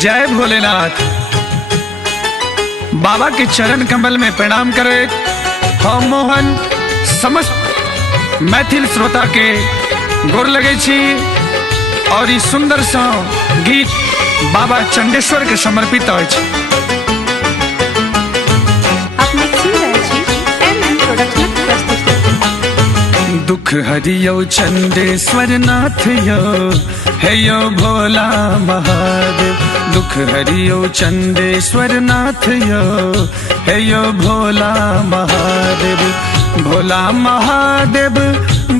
जय भोलेनाथ। बाबा के चरण कमल में प्रणाम करे हम मोहन समस्त मैथिल श्रोता के गोर लगे छी और इस सुंदर सा गीत बाबा चंडेश्वर के समर्पित अछि। दुख हरियो चंडेश्वर नाथ यो हे यो भोला महादेव। दुख हरियो चंडेश्वर नाथ यो हे यो भोला महादेव। भोला महादेव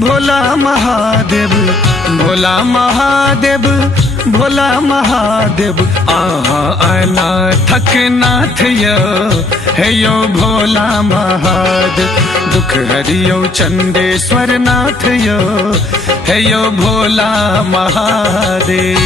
भोला महादेव भोला महादेव भोला महादेव। आहा अनाथक नाथ यो हे यो भोला महादेव। दुख हरियो चंडेश्वर नाथ यो हे यो भोला महादेव।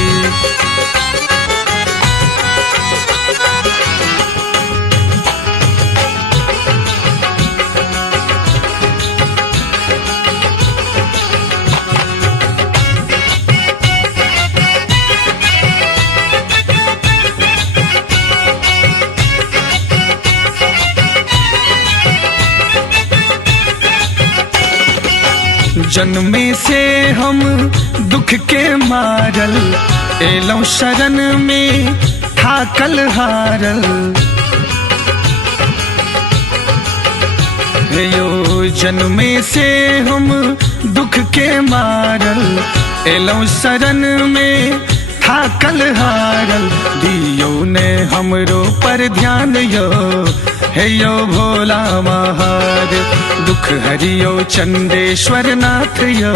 जन्मे से हम दुख के मारल एलौ शरण में थाकल हारल। हे यो जन्मे से हम दुख के मारल एलौ शरण में थाकल हारल। दियो ने हमरो पर ध्यान यो हे यो भोला महादेव। दुख हरियो चंडेश्वर नाथ यो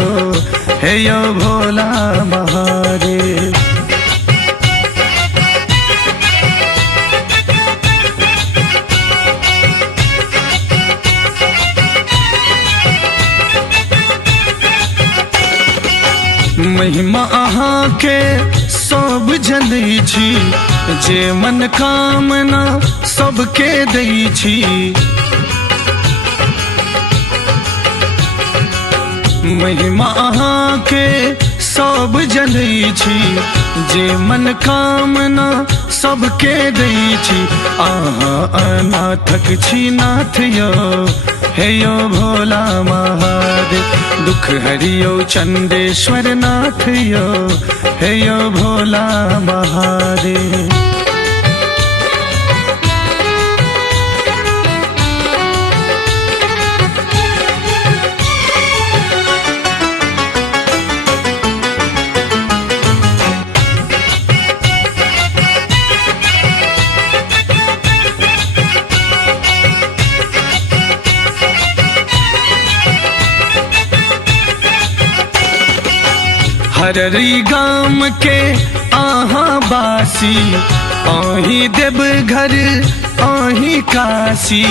हे यो भोला महादेव। महिमा अहाँ के सब जनै छी, जे मन कामना सबके दै छी। महिमा अहाँ के सब जनै छी, जे मन कामना सबके दै छी। अहाँ अनाथक छी नाथ यो हे यो भोला महादेव। दुख हरियो चंडेश्वर नाथ यो हे यो भोला महादेव। हररी गाम के आहा बासी, आही देवघर आही काशी।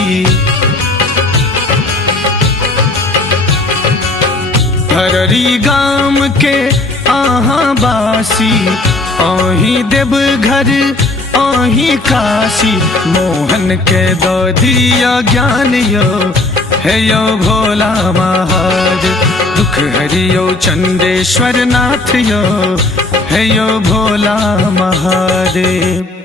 हररी गाम के आहा बासी, आही देवघर आही काशी। मोहन के दो दिया ज्ञान यो हे यो भोला महादेव। दुख हरियो चंडेश्वर नाथ यो हे यो भोला महादेव।